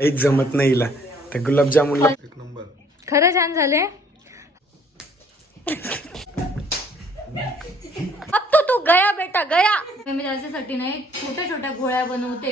एक जमत नाही हिला. गुलाबजामुनला एक नंबर. खरं छान झाले. तो गया बेटा गया. मी त्याच्यासाठी नाही छोट्या छोट्या गोळ्या बनवते.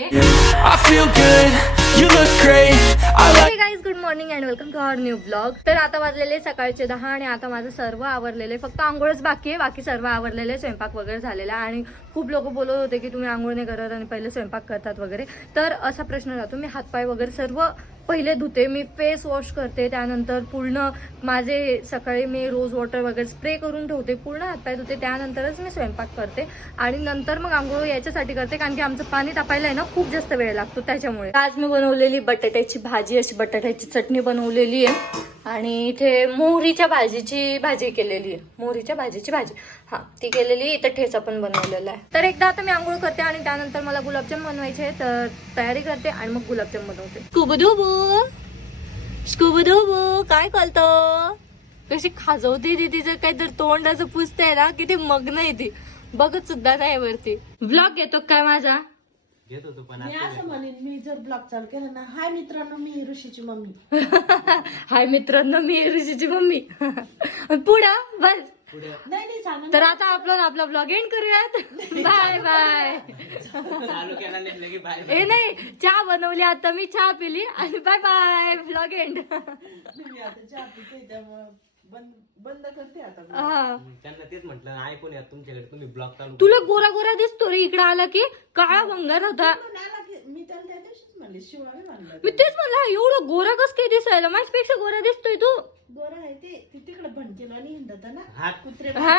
Guys good morning and welcome to our new blog तर आता वाजलेले सकाळचे दहा आणि आता माझं सर्व आवरलेलं फक्त आंघोळच बाकी आहे बाकी सर्व आवरलेले स्वयंपाक वगैरे झालेला आहे. आणि खूप लोक बोलत होते की तुम्ही आंघोळ नाही करत आणि पहिले स्वयंपाक करतात वगैरे. तर असा प्रश्न राहतो मी हातपाय वगैरे सर्व पहिले धुते मी फेस वॉश करते त्यानंतर पूर्ण माझे सकाळी मी रोज वॉटर वगैरे स्प्रे करून ठेवते पूर्ण हातपाय धुते त्यानंतरच मी स्वयंपाक करते. आणि नंतर मग आंघोळ याच्यासाठी करते कारण की आमचं पाणी तापायला आहे ना खूप जास्त वेळ लागतो त्याच्यामुळे. आज मी बनवलेली बटाट्याची भाजी अशी बटाट्याची चटणी बनवलेली आहे. आणि इथे मोहरीच्या भाजीची भाजी केलेली आहे. मोहरीच्या भाजीची भाजी. हा ती केलेली आहे. इथं ठेचा पण बनवलेला आहे. तर एकदा आता मी आंघोळ करते आणि त्यानंतर मला गुलाबजाम बनवायचे आहे तर तयारी करते आणि मग गुलाबजाम बनवते. स्कुबुदुबू! स्कुबुदुबू! काय करतो? कशी खाजवते ती तिचं काहीतरी तोंडाचं पुसते ना किती मग्न आहे ती. बघत सुद्धा नाही वरती. ब्लॉग येतो काय माझा? मी असं म्हणेन मी जर ब्लॉग चालू केला ना हाय मित्रांनो मी ऋषीची मम्मी. हाय मित्रांनो मी ऋषीची मम्मी. पुढा बस. नाही नाही सांगा तर आता आपण आपला ब्लॉग एंड करूयात. बाय बाय ए नाही चहा बनवली आता मी चहा पिली आणि बाय बाय ब्लॉग एंड मी आता चहा पिते त्यामुळं. बंद बंद करते आता हा. त्यांना तेच म्हटलं ऐकून या तुमच्याकडे तुम्ही ब्लॉग चालू तुला गोरा गोरा दिसतो रे इकडे आला की काळा भंगार होता. पण आला की मी त्याला त्या दिवशीच म्हणले शिवाय म्हणलं मी तेच म्हणला एवढं गोरा कस काय दिसायला? माझ्यापेक्षा गोरा दिसतोय तू. गोरा आहे ते ती तिकडे भणकेला आणि हिंडत ना हा. कुत्रे हा.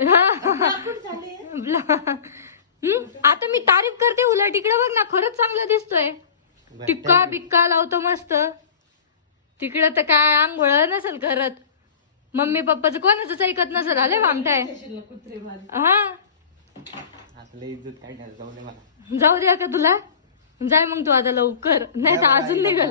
हा. लाकूड झाले. ब्ला- हम्म? आता मी तारीफ करते उलट इकडे बघ ना खरंच चांगलं दिसतोय. टिक्का बिक्का लावतो मस्त. तिकडे तर काय आंघोळ नसेल करत. मम्मी पप्पाचं कोणाच ऐकत नसेल. आले मारे. हा. आपलं इज्जत काय घ्यायला जाऊ दे मला. जाऊ द्या का तुला? जाय मग तू आता लवकर. नाही तर अजून निघल.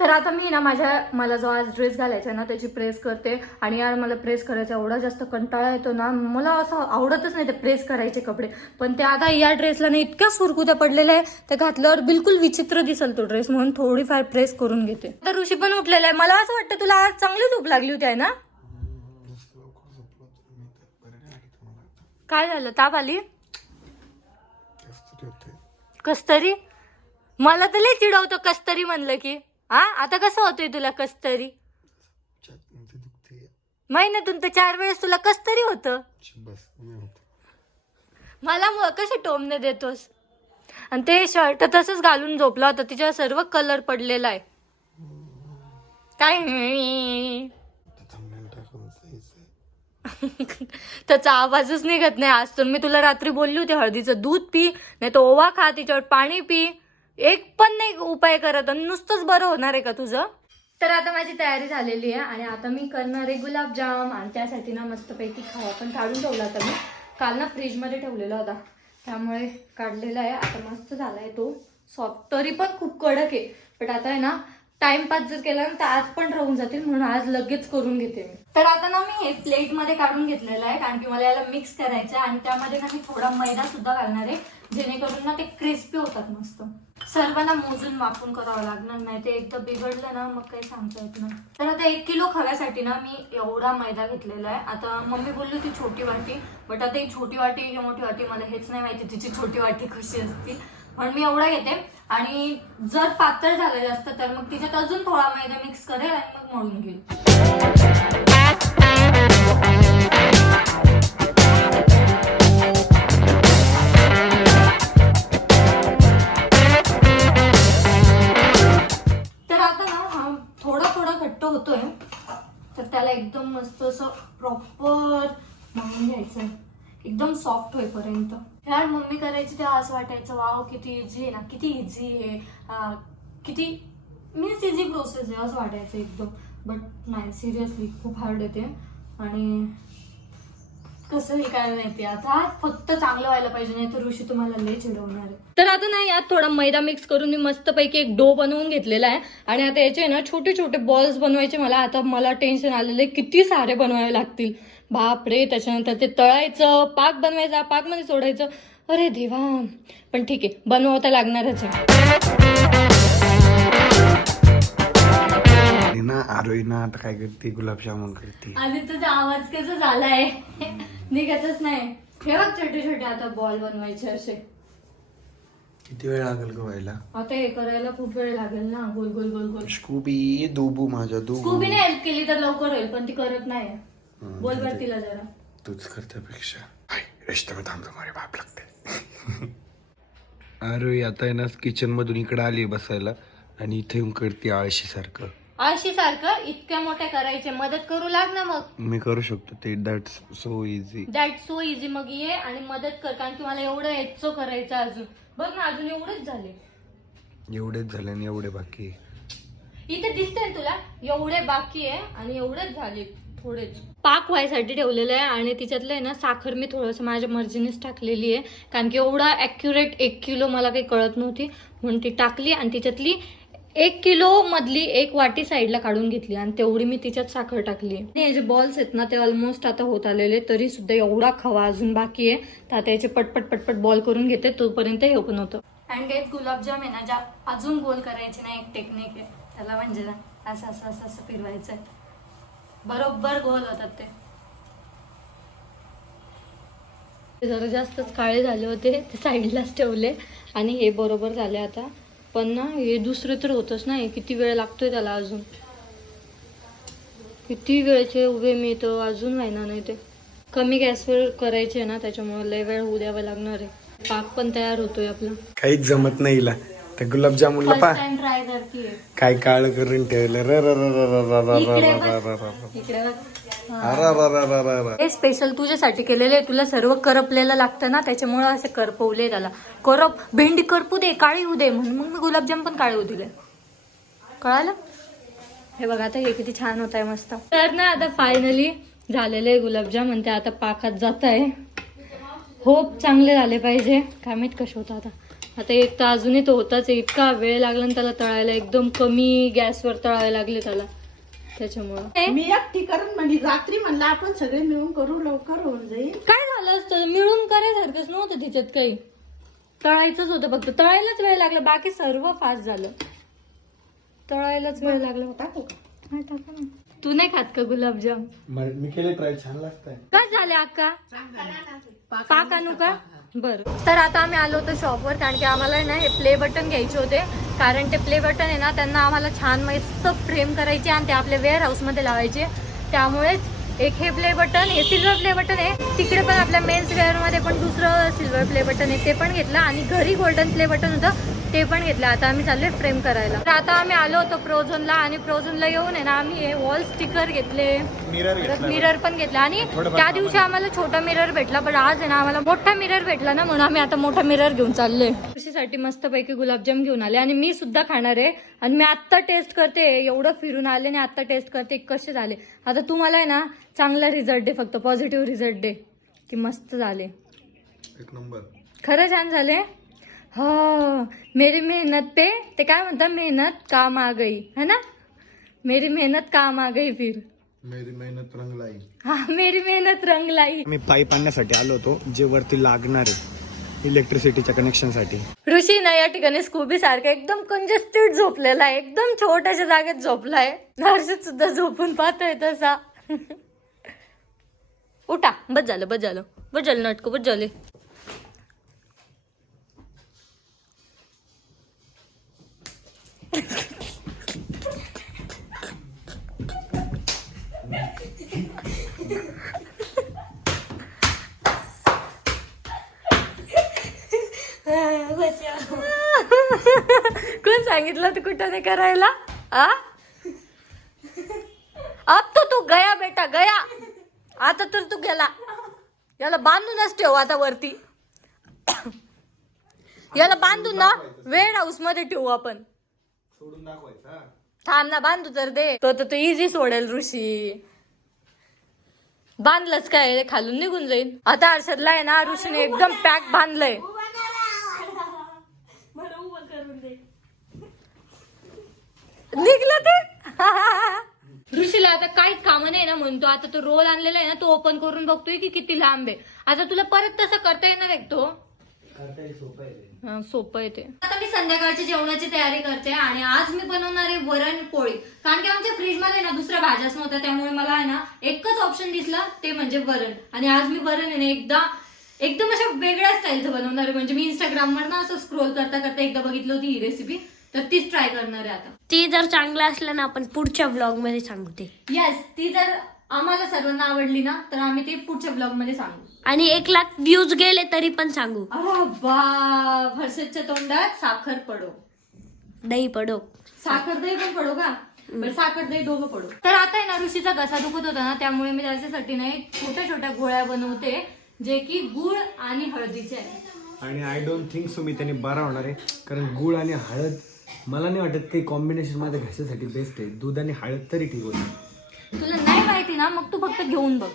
तर आता मी ना माझ्या मला जो आज ड्रेस घालायचा आहे ना त्याची प्रेस करते. आणि यार मला प्रेस करायचा एवढा जास्त कंटाळा येतो ना मला असं आवडतच नाही ते प्रेस करायचे कपडे. पण ते आता या ड्रेसला ना इतक्या सुरकुत्या पडलेल्या आहे ते घातल्यावर बिलकुल विचित्र दिसल तो ड्रेस म्हणून थोडीफार प्रेस करून घेते. तर ऋषी पण उठलेला आहे. मला असं वाटतं तुला आज चांगली झोप लागली होती आहे ना? काय झालं? ताप आली? कस्तरी? मला तर लय चिडवतो कस्तरी म्हणलं की. हा आता कसं होतोय तुला कस्तरी? महिन्यातून तर चार वेळेस तुला कस्तरी होतं. बस नाही होत. मला मग कसे टोमने देतोस? आणि ते शर्ट तसंच घालून झोपला होता तिच्यावर सर्व कलर पडलेला आहे. काय. त्याचा आवाजच निघत नाही. आज तर मी तुला रात्री बोलली होती हळदीचं दूध पी नाही तर ओवा खा तिच्यावर पाणी पी. एक पण नाही उपाय करत आणि नुसतंच बरं होणार आहे का तुझं? तर आता माझी तयारी झालेली आहे आणि आता मी करणार आहे गुलाबजाम आणि त्यासाठी ना मस्तपैकी खावा पण काढून ठेवला होता मी. काल ना फ्रीजमध्ये ठेवलेला होता. त्यामुळे काढलेला आहे. आता मस्त झाला आहे तो. सॉफ्ट तरी पण खूप कडक आहे. बट आता आहे ना टाइमपास जर केला ना तर आज पण राहून जातील म्हणून आज लगेच करून घेते मी. तर आता ना मी हे प्लेटमध्ये काढून घेतलेलं आहे कारण की मला याला मिक्स करायचं आहे आणि त्यामध्ये ना मी थोडा मैदा सुद्धा घालणार आहे. जेणेकरून ना ते क्रिस्पी होतात मस्त. सर्वांना मोजून मापून करावं लागणार नाही ते एकदा बिघडलं ना मग काही सांगता येत नाही. तर आता एक किलो खव्यासाठी ना मी एवढा मैदा घेतलेला आहे. आता मम्मी बोलली होती छोटी वाटी बट आता ही छोटी वाटी की मोठी वाटी मला हेच नाही माहिती तिची छोटी वाटी कशी असती. म्हणून मी एवढा घेते आणि जर पातळ झालं जास्त तर मग तिच्यात अजून थोडा मैदा मिक्स करेल आणि मग मळून घेईल. प्रॉपर मळून घ्यायचं आहे एकदम सॉफ्ट होईपर्यंत. यार मम्मी करायची तेव्हा असं वाटायचं वाव किती इझी आहे ना किती इझी आहे. किती मीन्स इझी प्रोसेस आहे असं वाटायचं एकदम. बट नाही सिरियसली खूप हार्ड येते. आणि कसं काय माहिती आता फक्त चांगलं व्हायला पाहिजे नाही तर ऋषी तुम्हाला लय चिडवणार आहे. तर आता नाही यात थोडा मैदा मिक्स करून मी मस्तपैकी एक डो बनवून घेतलेला आहे. आणि आता याचे ना छोटे छोटे बॉल्स बनवायचे मला. आता मला टेन्शन आलेले किती सारे बनवावे लागतील. बापरे त्याच्यानंतर ते तळायचं पाक बनवायचा पाकमध्ये सोडायचं. अरे देवा. पण ठीक आहे बनवता लागणारच आहे. ना आरोही ना आता काय करते? गुलाबजामुन करते. आणि तुझा आवाज कसा झालाय? निघतच नाही. हे बघ छोटे छोटे आता बॉल बनवायचे असे. किती वेळ लागेल ग व्हायला? आता हे करायला खूप वेळ लागेल ना. गोल गोल गोल गोल. स्कूबी दुबू माझ्या दुबू. स्कूबीने हेल्प केली तर लवकर होईल पण ती करत नाही बोल बर तिला जरा. तूच हाय, रिश्ते में बाप लागते अरे आता आहे ना किचन मधून इकडे आली बसायला आणि इथे येऊन करते आळशी सारखं अशी सारखं इतक्या मोठ्या करायचे. मदत करू लाग ना मग. मी करू शकतो. ते that's so easy that so easy मग ये आणि मदत कर. कारण की मला एवढं यायचं करायचं अजून. बघ ना अजून एवढंच झाले. एवढेच झाले आणि एवढे बाकी. इथे दिसतंय ना तुला? एवढे बाकी आहे आणि एवढेच झाले थोडेच. पाक व्हायसाठी ठेवलेलं आहे आणि तिच्यातलं आहे ना साखर मी थोडंसं माझ्या मर्जीनेच टाकलेली आहे. कारण की एवढा ॲक्युरेट एक किलो मला काही कळत नव्हती. म्हणून ती टाकली आणि तिच्यातली एक किलो मधली एक वाटी साईडला काढून घेतली आणि तेवढी मी तिच्यात साखर टाकली. आणि हे जे बॉल्स आहेत ना ते ऑलमोस्ट आता होत आलेले तरी सुद्धा एवढा खवा अजून बाकी आहे. तर आता याचे पटपट पटपट बॉल करून घेते तोपर्यंत हे पण होतं. अँड एक गुलाबजाम आहे ना ज्या अजून गोल करायची ना एक टेक्निक आहे. त्याला म्हणजे ना असं असं असं असं फिरवायचं आहे बरोबर गोल होतात ते ते. जरा जास्तच काळे झाले होते ते साईडलाच ठेवले. आणि हे बरोबर झाले आता. पण ना हे दुसरे तर होतच नाही किती वेळ लागतोय त्याला अजून. किती वेळचे उभे मी तर अजून व्हायना नाही ते. कमी गॅसवर करायचे ना त्याच्यामुळे लय वेळ होऊ द्यावा लागणार आहे. पाक पण तयार होतोय आपला. काहीच जमत नाही हिला. त्या गुलाबजामुनला फर्स्ट पा. टाइम ट्राय करते काय काळ करून ठेवलं. र र र र र र र इकडे र बघ. र र र. इकडे बघ. हे. स्पेशल तुझ्यासाठी केलेले तुला सर्व करपलेलं लागतं ना त्याच्यामुळे असे करपवले त्याला. करप भेंडी करपू दे काळी होऊ दे म्हणून. मग मी गुलाबजाम पण काळे होऊ दिले. कळालं? हे बघा आता हे किती छान होत आहे मस्त. तर ना आता फायनली झालेले गुलाबजाम आणि ते आता पाकात जात आहे होप चांगले झाले पाहिजे. काय माहीत कसे होतं आता. आता एक तर अजूनही तो होताच इतका वेळ लागला त्याला तळायला. एकदम कमी गॅसवर तळायला लागले त्याला. त्याच्यामुळं. मी एकटी करून म्हणजे रात्री म्हणलं आपण सगळे मिळून करू लवकर होऊन जाईल. काय झालं असतं? मिळून करायसारखंच नव्हतं तिच्यात काही. तळायचंच होतं फक्त. तळायलाच वेळ लागला. बाकी सर्व फास्ट झालं. तळायलाच वेळ लागला. होता टाकू? हा, ना. तू नाही खात का गुलाबजाम? मी केले ट्राय छान लागतंय. काय झाले अक्का? पाक का? बर. तर आता आम्ही आलो होतो शॉपवर कारण की आम्हाला ना हे प्ले बटन घ्यायचे होते. कारण ते प्ले बटन आहे ना त्यांना आम्हाला छान मस्त फ्रेम करायचे आणि ते आपल्या वेअर हाऊसमध्ये लावायचे. त्यामुळेच एक हे प्ले बटन हे सिल्वर प्ले बटन आहे. तिकडे पण आपल्या मेन्स वेअरमध्ये पण दुसरं सिल्वर प्ले बटन आहे ते पण घेतलं. आणि घरी गोल्डन प्ले बटन होतं. ते पण घेतलं. आता आम्ही चाललोय फ्रेम करायला. तर आता आम्ही आलो होतो प्रोझोनला आणि प्रोझोनला येऊन आहे ना आम्ही हे वॉल स्टिकर घेतले. परत मिरर पण घेतला. आणि त्या दिवशी आम्हाला छोटा मिरर भेटला पण आज आहे ना आम्हाला मोठा मिरर भेटला ना म्हणून आम्ही आता मोठा मिरर घेऊन चाललोय. खुशीसाठी मस्त पैकी गुलाबजाम घेऊन आले. आणि मी सुद्धा खाणार आहे. आणि मी आत्ता टेस्ट करते. एवढं फिरून आले आणि आत्ता टेस्ट करते. कसे झाले? आता तुम्हाला आहे ना चांगला रिझल्ट दे फक्त पॉझिटिव्ह रिझल्ट दे की मस्त झाले. एक नंबर खरं छान झाले? हा मेरी मेहनत पे ते काय म्हणतात? मेहनत काम आ गई है ना? मेरी मेहनत काम आ गई फिर. मेरी मेहनत रंग लाई. हा मेरी मेहनत रंग लाई. मी पाईप आणण्यासाठी आलो होतो जे वरती लागणार आहे इलेक्ट्रिसिटीच्या कनेक्शनसाठी. ऋषी ना या ठिकाणी स्कूबी सारखा एकदम कंजेस्टेड झोपलेला आहे. एकदम छोट्याशा जागेत झोपलाय. हर्षद सुद्धा झोपून पाहतोय तसा. उठा बस झालं बस झालं. बस झालं नाटकं बस झाले. कोण सांगितलं तू कुठं नाही करायला? आ? अब तो तू गया बेटा गया. आता तर तू गेला. याला बांधूनच ठेव आता वरती. याला बांधून ना वेळ हाऊसमध्ये ठेवू आपण. सोडून दाखवायचा थांब ना बांधू तर दे. तो तर तो इझी सोडेल ऋषी. बांधलंच काय खालून निघून जाईल आता हर्षदला आहे ना ऋषीने एकदम पॅक बांधलंय. निघलं ते? ऋषीला आता काहीच कामं नाही ना म्हणतो आता तो रोल आणलेला आहे ना तो ओपन करून बघतोय की किती लांब आहे. आता तुला परत तसं करता येणार आहे तो? हा, सोपं आहे ते. आता मी संध्याकाळची जेवणाची तयारी करते आणि आज मी बनवणार आहे वरण पोळी. कारण की आमच्या फ्रीजमध्ये ना दुसऱ्या भाज्याच नव्हत्या त्यामुळे मला आहे ना एकच ऑप्शन दिसला ते म्हणजे वरण. आणि आज मी वरण आहे ना एकदा एकदम अशा वेगळ्या स्टाईलचं बनवणार आहे. म्हणजे मी इंस्टाग्रामवर ना असं स्क्रोल करता करता एकदा बघितली होती ही रेसिपी तर तीच ट्राय करणार आहे आता. ते जर चांगलं असलं ना आपण पुढच्या ब्लॉगमध्ये सांगू ते येस ती जर आम्हाला सर्वांना आवडली ना तर आम्ही ते पुढच्या ब्लॉगमध्ये सांगू. आणि एक लाख व्ह्यूज गेले तरी पण सांगू. अरे हर्षदच्या तोंडात साखर पडो. दही पडो. साखर दही पण पडो का? बरं साखर दही दोघं पडो. तर आता आहे ना ऋषीचा घसा दुखत होता ना त्यामुळे मी त्याच्यासाठी ना एक छोट्या छोट्या गोळ्या बनवते जे की गुळ आणि हळदीचे आहे आणि आय डोंट थिंक सो मी त्याने बरा होणार आहे कारण गुळ आणि हळद मला नाही वाटत ते कॉम्बिनेशन माझ्या घशासाठी बेस्ट आहे. दूध आणि हळद तरी ठीक होतं. तुला नाही माहिती ना मग तू फक्त घेऊन बघ.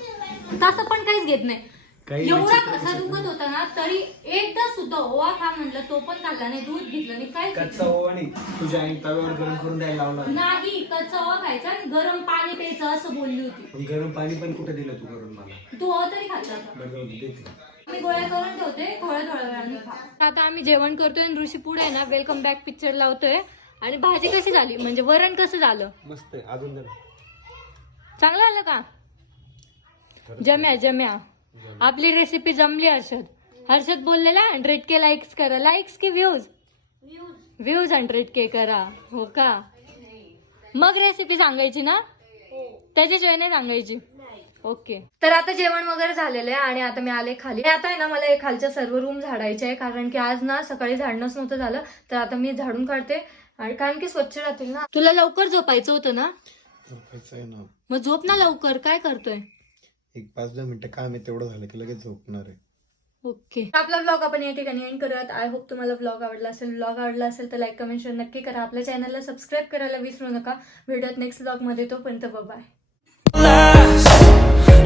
तसं पण काहीच घेत नाही. काही एवढा कसा दुखत होता ना तरी एकदा सुद्धा ओवा खा म्हणलं तो पण खाल्ला नाही दूध घेतलं नाही काय कच्चा ओवा नाही. तुझ्या तव्यावर गरम करून द्यायला लावणार नाही कच्चा ओवा खायचा आणि गरम पाणी प्यायचं असं बोलली होती. पण गरम पाणी पण कुठे दिलं तू करून मला तू ओवा तरी खाल्ला होता. बरं जाऊ दे, देते. मी गोळ्या करून ठेवते थोड्या थोड्या वेळाने खा. आता आम्ही जेवण करतोय आणि ऋषी पुढे आहे ना वेलकम बॅक पिक्चर लावतोय. आणि भाजी कशी झाली? म्हणजे वरण कसं झालं? मस्त आहे अजून जरा. चांगलं आलं का? जम्या जम्या. आपली रेसिपी जमली हर्षद. हर्षद बोललेला हंड्रेड के लाईक्स करा. लाईक्स की व्ह्यूज व्ह्यूज हंड्रेड के करा. हो का? मग रेसिपी सांगायची ना? त्याच्याशिवाय नाही सांगायची. ओके तर आता जेवण वगैरे झालेलं आहे आणि आता मी आले खाली. आता आहे ना मला हे खालच्या सर्व रूम झाडायचे आहे कारण की आज ना सकाळी झाडणंच नव्हतं झालं. तर आता मी झाडून काढते. आणि कारण की स्वच्छ राहतील ना. तुला लवकर झोपायचं होतं ना? झोपायचं आहे ना. मग झोप ना लवकर काय करतोय? एक पाच दहा मिनिटं काम आहे तेवढं झालं की लगेच झोपणार आहे. ओके. आपला ब्लॉग आपण या ठिकाणी एंड करूयात. आय होप तुम्हाला ब्लॉग आवडला असेल. ब्लॉग आवडला असेल तर लाईक कमेंट शेअर नक्की करा. आपल्या चॅनलला सबस्क्राईब करायला विसरू नका. भेटूयात नेक्स्ट ब्लॉगमध्ये तोपर्यंत bye.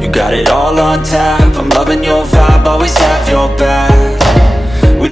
You got it all on tap. I'm loving your vibe, always have your back.